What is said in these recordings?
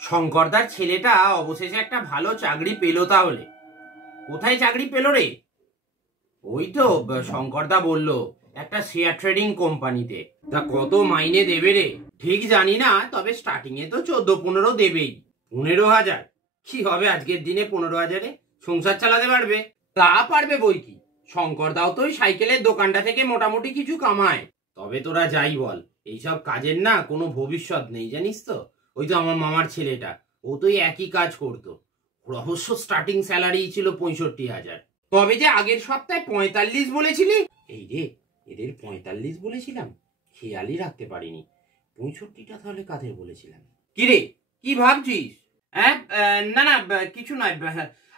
শঙ্করদার ছেলেটা অবশেষে একটা ভালো চাকরি পেলো। তাহলে কোথায় চাকরি পেলো রে? ওই তো শঙ্করদা বলল একটা শেয়ার ট্রেডিং কোম্পানিতে। তা কত মাইনে দেবে রে ঠিক জানি না, তবে স্টার্টিং এ তো 14-15 দেবেই। 15,000 কি হবে আজকের দিনে? 15,000-এ সংসার চালাতে পারবে? তা পারবে বই কি, শঙ্করদাও তো ওই সাইকেলের দোকানটা থেকে মোটামুটি কিছু কামায়। তবে তোরা যাই বল, এইসব কাজের না কোনো ভবিষ্যৎ নেই জানিস তো। ওই তো আমার মামার ছেলেটা, ও তো একই কাজ করতো। রহস্য স্টার্টিং স্যালারি ছিল 65,000। তবে যে আগের সপ্তাহে 45 বলেছিলি। এই রে, এদের 45 বলেছিলাম, খেয়ালই রাখতে পারিনি। 65টা তাহলে কাদের বলেছিলাম? কি রে, কি ভাবছিস? হ্যাঁ, না না কিছু নয়।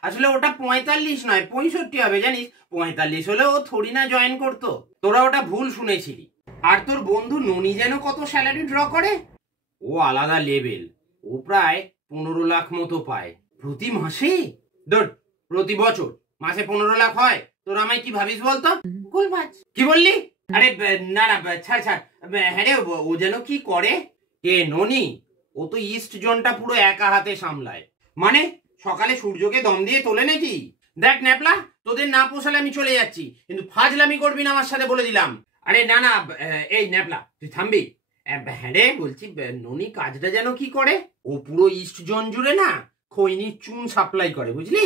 আসলে ওটা 45 নয়, 65 হবে জানিস। 45 হলে ও থোড়ি না জয়েন করতো। তোরা ওটা ভুল শুনেছিলি। আর তোর বন্ধু ননি যেন কত স্যালারি ড্র করে? ও আলাদা লেভেল। ও প্রায় 15 লাখ মতো পায় প্রতি মাসে। প্রতি বছর মাসে 15 লাখ হয়? তোরা আমায় কি ভাবিস বলতো? কি বললি? আরে না না ছাড় ছাড়। হ্যাঁ রে, ও যেন কি করে? কে, ননি? ও তো ইস্ট জোনটা পুরো একা হাতে সামলায়। মানে সকালে সূর্যকে দম দিয়ে তোলে নাকি? দেখ ন্যাপলা, তোদের না পোষালে আমি চলে যাচ্ছি, কিন্তু ফাজলামি করবি না আমার সাথে, বলে দিলাম। আরে না না, এই ন্যাপলা তুই থামবি। হ্যাঁ রে, বলছি ননি কাজটা যেন কি করে? ও পুরো ইস্ট জোন জুড়ে না খৈনির চুন সাপ্লাই করে, বুঝলি?